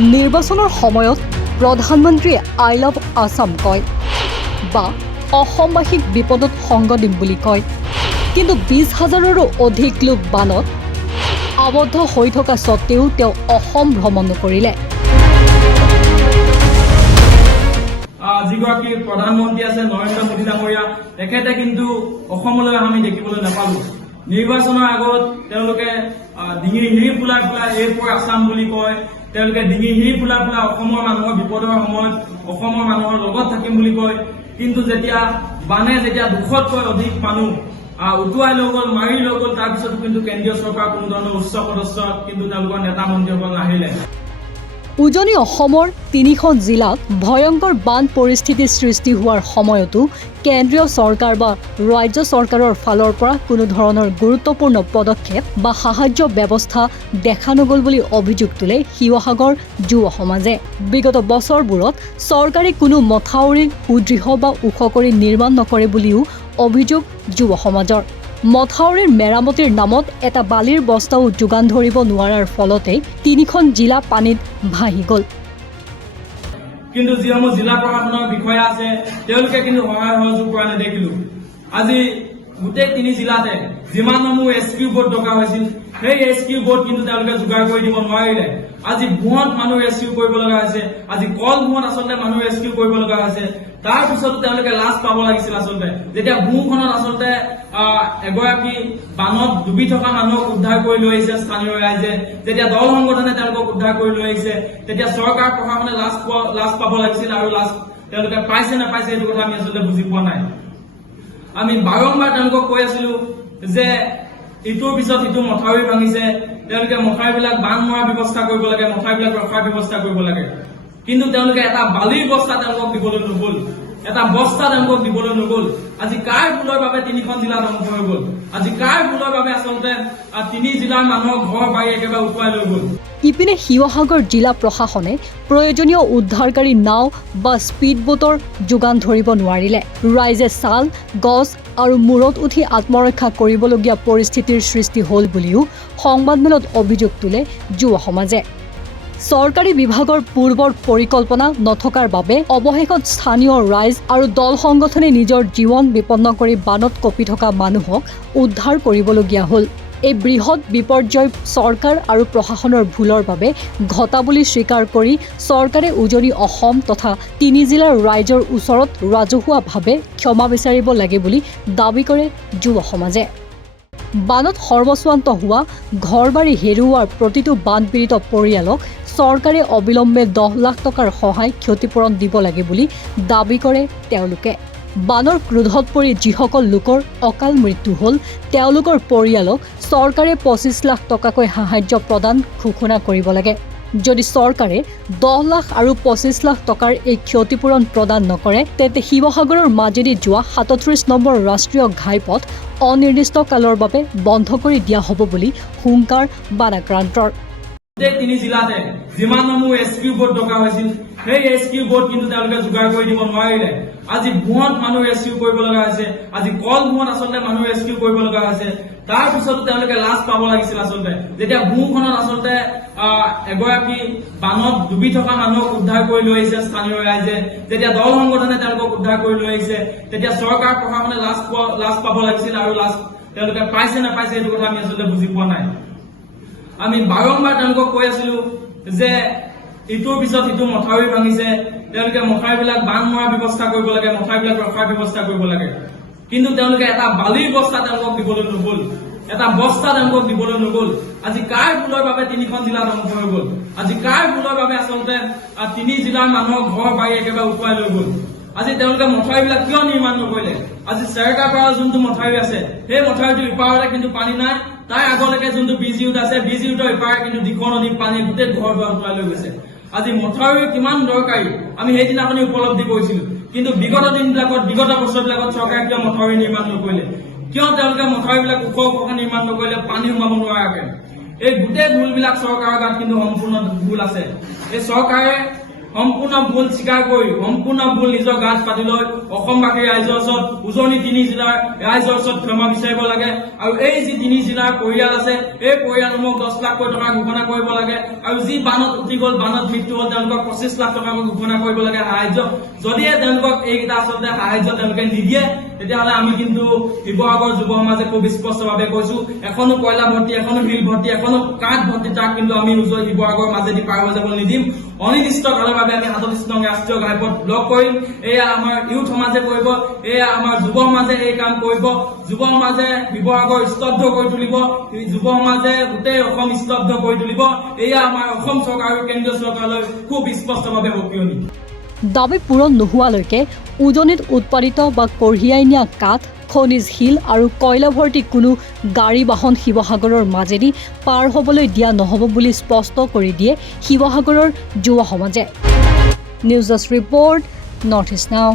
নিৰ্বাচনৰ সময়ত প্ৰধানমন্ত্ৰীয়ে আই লাভ আছাম কয় বা অসমবাসীক বিপদত সংগ দিম বুলি কয়, কিন্তু 20,000ৰো অধিক লোক বানত আবদ্ধ হৈ থকা স্বত্তেও তেওঁ অসম ভ্ৰমণ নকৰিলে। যিগৰাকী প্ৰধানমন্ত্ৰী আছে নৰেন্দ্ৰ মোদী ডাঙৰীয়া, তেখেতে কিন্তু অসমলৈ আমি দেখিবলৈ নাপালো। নিৰ্বাচনৰ আগত তেওঁলোকে ডিঙিৰ হিৰি ফুলাই ফুলাই এৰপৰ আছাম বুলি কয়, তেওঁলোকে ডিঙিৰ হিৰি ফুলাই ফুলাই অসমৰ মানুহৰ বিপদৰ সময়ত অসমৰ মানুহৰ লগত থাকিম বুলি কয়, কিন্তু যেতিয়া বানে যেতিয়া 200তকৈ অধিক মানুহ উটুৱাই লৈ গ'ল, মাৰি লৈ গ'ল, তাৰপিছতো কিন্তু কেন্দ্ৰীয় চৰকাৰ কোনো ধৰণৰ উচ্চ পদস্থ কিন্তু তেওঁলোকৰ নেতা মন্ত্ৰীসকল নাহিলে। উজনি অসমৰ 3খন জিলাত ভয়ংকৰ বান পৰিস্থিতিৰ সৃষ্টি হোৱাৰ সময়তো কেন্দ্ৰীয় চৰকাৰ বা ৰাজ্য চৰকাৰৰ ফালৰ পৰা কোনো ধৰণৰ গুৰুত্বপূৰ্ণ পদক্ষেপ বা সাহায্য ব্যৱস্থা দেখা নগ'ল বুলি অভিযোগ তোলে শিৱসাগৰ যুৱ সমাজে। বিগত বছৰবোৰত চৰকাৰে কোনো মথাউৰি সুদৃঢ় বা ওখ কৰি নিৰ্মাণ নকৰে বুলিও অভিযোগ যুৱ সমাজৰ। মথাউৰিৰ মেৰামতিৰ নামত এটা বালিৰ বস্তাও যোগান ধৰিব নোৱাৰাৰ ফলতে 3খন জিলা পানীত ভাহি গ'ল। কিন্তু যিসমূহ জিলা প্ৰশাসনৰ বিষয়া আছে তেওঁলোকে কিন্তু সহায় সহযোগ কৰা নেদেখিলো। আজি গোটেই 3 জিলাতে যিমানসমূহ ৰেস্কিউ বোট দৰকাৰ হৈছিল সেই ৰেস্কিউ বোট কিন্তু তেওঁলোকে যোগাৰ কৰি দিব নোৱাৰিলে। আজি ভূঁত মানুহ ৰেস্কিউ কৰিব লগা হৈছে, আজি কল ভূঁত আচলতে মানুহ ৰেস্কিউ কৰিব লগা হৈছে। তাৰ পিছতো তেওঁলোকে লাজ পাব লাগিছিল আচলতে, যেতিয়া ভূঁখনত আচলতে এগৰাকী বানত ডুবি থকা মানুহক উদ্ধাৰ কৰি লৈ আহিছে স্থানীয় ৰাইজে, যেতিয়া দল সংগঠনে তেওঁলোকক উদ্ধাৰ কৰি লৈ আহিছে, তেতিয়া চৰকাৰ প্ৰশাসনে লাজ পাব লাগিছিল, আৰু লাজ তেওঁলোকে পাইছে নাপাইছে এইটো কথা আমি আচলতে বুজি পোৱা নাই। আমি বাৰম্বাৰ তেওঁলোকক কৈ আছিলো যে ইটোৰ পিছত ইটো মথাউৰি ভাঙিছে, তেওঁলোকে মথাউৰিবিলাক বান্ধ মৰাৰ ব্যৱস্থা কৰিব লাগে, মথাউৰিবিলাক ৰখাৰ ব্যৱস্থা কৰিব লাগে, কিন্তু তেওঁলোকে এটা বালিৰ বস্তা তেওঁলোকক দিবলৈ নগ'ল, এটা বস্তা তেওঁলোকক দিবলৈ নগ'ল। আজি কাৰ ভুলৰ বাবে 3খন জিলা ধ্বংস হৈ গ'ল? আজি কাৰ ভুলৰ বাবে আচলতে 3 জিলাৰ মানুহৰ ঘৰ বাৰী একেবাৰে উটুৱাই লৈ গ'ল? ইপিনে শিৱসাগৰ জিলা প্ৰশাসনে প্ৰয়োজনীয় উদ্ধাৰকাৰী নাও বা স্পীড বোটৰ যোগান ধৰিব নোৱাৰিলে। ৰাইজে ছাল, গছ আৰু মূৰত উঠি আত্মৰক্ষা কৰিবলগীয়া পৰিস্থিতিৰ সৃষ্টি হ'ল বুলিও সংবাদমেলত অভিযোগ তোলে যুৱ সমাজে। চৰকাৰী বিভাগৰ পূৰ্বৰ পৰিকল্পনা নথকাৰ বাবে অৱশেষত স্থানীয় ৰাইজ আৰু দল সংগঠনে নিজৰ জীৱন বিপন্ন কৰি বানত কঁপি থকা মানুহক উদ্ধাৰ কৰিবলগীয়া হ'ল। এই বৃহৎ বিপৰ্যয় চৰকাৰ আৰু প্ৰশাসনৰ ভুলৰ বাবে ঘটা বুলি স্বীকাৰ কৰি চৰকাৰে উজনি অসম তথা 3 জিলাৰ ৰাইজৰ ওচৰত ৰাজহুৱাভাৱে ক্ষমা বিচাৰিব লাগে বুলি দাবী কৰে যুৱ সমাজে। বানত সৰ্বস্বান্ত হোৱা, ঘৰ-বাৰী হেৰুওৱাৰ প্ৰতিটো বানপীড়িত পৰিয়ালক চৰকাৰে অবিলম্বে 10 লাখ টকাৰ সহায় ক্ষতিপূৰণ দিব লাগে বুলি দাবী কৰে তেওঁলোকে। বানৰ ক্ৰোধত পৰি যিসকল লোকৰ অকাল মৃত্যু হ'ল তেওঁলোকৰ পৰিয়ালক চৰকাৰে 25 লাখ টকাকৈ সাহায্য প্ৰদান ঘোষণা কৰিব লাগে। যদি চৰকাৰে 10 লাখ আৰু 25 লাখ টকাৰ এই ক্ষতিপূৰণ প্ৰদান নকৰে, তেন্তে শিৱসাগৰৰ মাজেদি যোৱা 37 নম্বৰ ৰাষ্ট্ৰীয় ঘাইপথ অনিৰ্দিষ্ট কালৰ বাবে বন্ধ কৰি দিয়া হ'ব বুলি হুংকাৰ বানাক্ৰান্তৰ। গোটেই 3 জিলাতে যিমানসমূহ ৰেস্কিউ বোট দৰকাৰ হৈছিল সেই ৰেস্কিউ বোট কিন্তু তেওঁলোকে যোগাৰ কৰি দিব নোৱাৰিলে। আজি ভূঁত মানুহ ৰেস্কিউ কৰিব লগা হৈছে, আজি কল ভূঁত আচলতে মানুহ ৰেস্কিউ কৰিব লগা হৈছে, তাৰ পিছতো তেওঁলোকে লাজ পাব লাগিছিল আচলতে, যেতিয়া ভূঁখনত আচলতে এগৰাকী বানত ডুবি থকা মানুহক উদ্ধাৰ কৰি লৈ আহিছে স্থানীয় ৰাইজে, যেতিয়া দল সংগঠনে তেওঁলোকক উদ্ধাৰ কৰি লৈ আহিছে, তেতিয়া চৰকাৰ প্ৰশাসনে লাজ পাব লাগিছিল, আৰু লাজ তেওঁলোকে পাইছে নাপাইছে এইটো কথা আমি আচলতে বুজি পোৱা নাই। আমি বাৰম্বাৰ তেওঁলোকক কৈ আছিলো যে ইটোৰ পিছত ইটো মথাউৰি ভাঙিছে, তেওঁলোকে মথাউৰিবিলাক বান্ধ মৰাৰ ব্যৱস্থা কৰিব লাগে, মথাউৰিবিলাক ৰখাৰ ব্যৱস্থা কৰিব লাগে, কিন্তু তেওঁলোকে এটা বালিৰ বস্তা তেওঁলোকক দিবলৈ নগ'ল, এটা বস্তা তেওঁলোকক দিবলৈ নগ'ল। আজি কাৰ ভুলৰ বাবে 3খন জিলা ধ্বংস হৈ গ'ল? আজি কাৰ ভুলৰ বাবে আচলতে 3 জিলাৰ মানুহৰ ঘৰ বাৰী একেবাৰে উটুৱাই লৈ গ'ল? আজি তেওঁলোকে মথাউৰিবিলাক কিয় নিৰ্মাণ নকৰিলে? আজি চেৰকা পাৰৰ যোনটো মথাউৰি আছে সেই মথাউৰিটোৰ ইপাৰতে কিন্তু পানী নাই, তাৰ আগলৈকে যোনটো বিজি ৰোড আছে, বিজি ৰোডৰ ইপাৰে কিন্তু দিখৌ নদীৰ পানী গোটেই ঘৰ দুৱাৰ উটুৱাই লৈ গৈছে। আজি মথাউৰি কিমান দৰকাৰী আমি সেইদিনাখনি উপলব্ধি কৰিছিলো, কিন্তু বিগত দিনবিলাকত, বিগত বছৰবিলাকত চৰকাৰে কিয় মথাউৰি নিৰ্মাণ নকৰিলে? কিয় তেওঁলোকে মথাউৰিবিলাক ওখ ওখকৈ নিৰ্মাণ নকৰিলে পানী সোমাব নোৱাৰাকে? এই গোটেই ভুলবিলাক চৰকাৰৰ গাত কিন্তু সম্পূৰ্ণ ভুল আছে। এই চৰকাৰে সম্পূৰ্ণ ভুল স্বীকাৰ কৰি সম্পূৰ্ণ ভুল নিজৰ গাত পাতি লৈ অসমবাসী ৰাইজৰ ওচৰত উজনি 3 জিলাৰ ৰাইজৰ ওচৰত ক্ষমা বিচাৰিব লাগে আৰু এই যি 3 জিলাৰ পৰিয়াল আছে এই পৰিয়ালসমূহক 10 লাখ টকা ঘোষণা কৰিব লাগে আৰু যি বানত উঠি গ'ল বানত মৃত্যু হ'ল তেওঁলোকক 25 লাখ টকা ঘোষণা কৰিব লাগে সাহায্য যদিহে তেওঁলোকক এইকেইটা আচলতে সাহায্য তেওঁলোকে নিদিয়ে তেতিয়াহ'লে আমি কিন্তু শিৱসাগৰ যুৱ সমাজে খুব স্পষ্টভাৱে কৈছো এখনো কয়লা ভৰ্তি এখনো শিল ভৰ্তি এখনো কাঠ ভৰ্তি তাক কিন্তু আমি উজনি শিৱসাগৰ মাজেদি পাৰ হৈ যাব নিদিম অনিৰ্দিষ্টকালৰ বাবে আমি 37 নং ৰাষ্ট্ৰীয় ঘাইপথ ব্লক কৰিম এয়া আমাৰ ইউথ সমাজে কৰিব এয়া আমাৰ যুৱ সমাজে এই কাম কৰিব যুৱ সমাজে শিৱসাগৰ স্তব্ধ কৰি তুলিব যুৱ সমাজে গোটেই অসম স্তব্ধ কৰি তুলিব এয়া আমাৰ অসম চৰকাৰ আৰু কেন্দ্ৰীয় চৰকাৰলৈ খুব স্পষ্টভাৱে সক্ৰিয় দাবী পূৰণ নোহোৱালৈকে উজনিত উৎপাদিত বা কঢ়িয়াই নিয়া কাঠ খনিজ শিল আৰু কয়লা ভৰ্তি কোনো গাড়ী বাহন শিৱসাগৰৰ মাজেদি পাৰ হ'বলৈ দিয়া নহ'ব বুলি স্পষ্ট কৰি দিয়ে শিৱসাগৰৰ যুৱ সমাজে। News desk report north east নাও।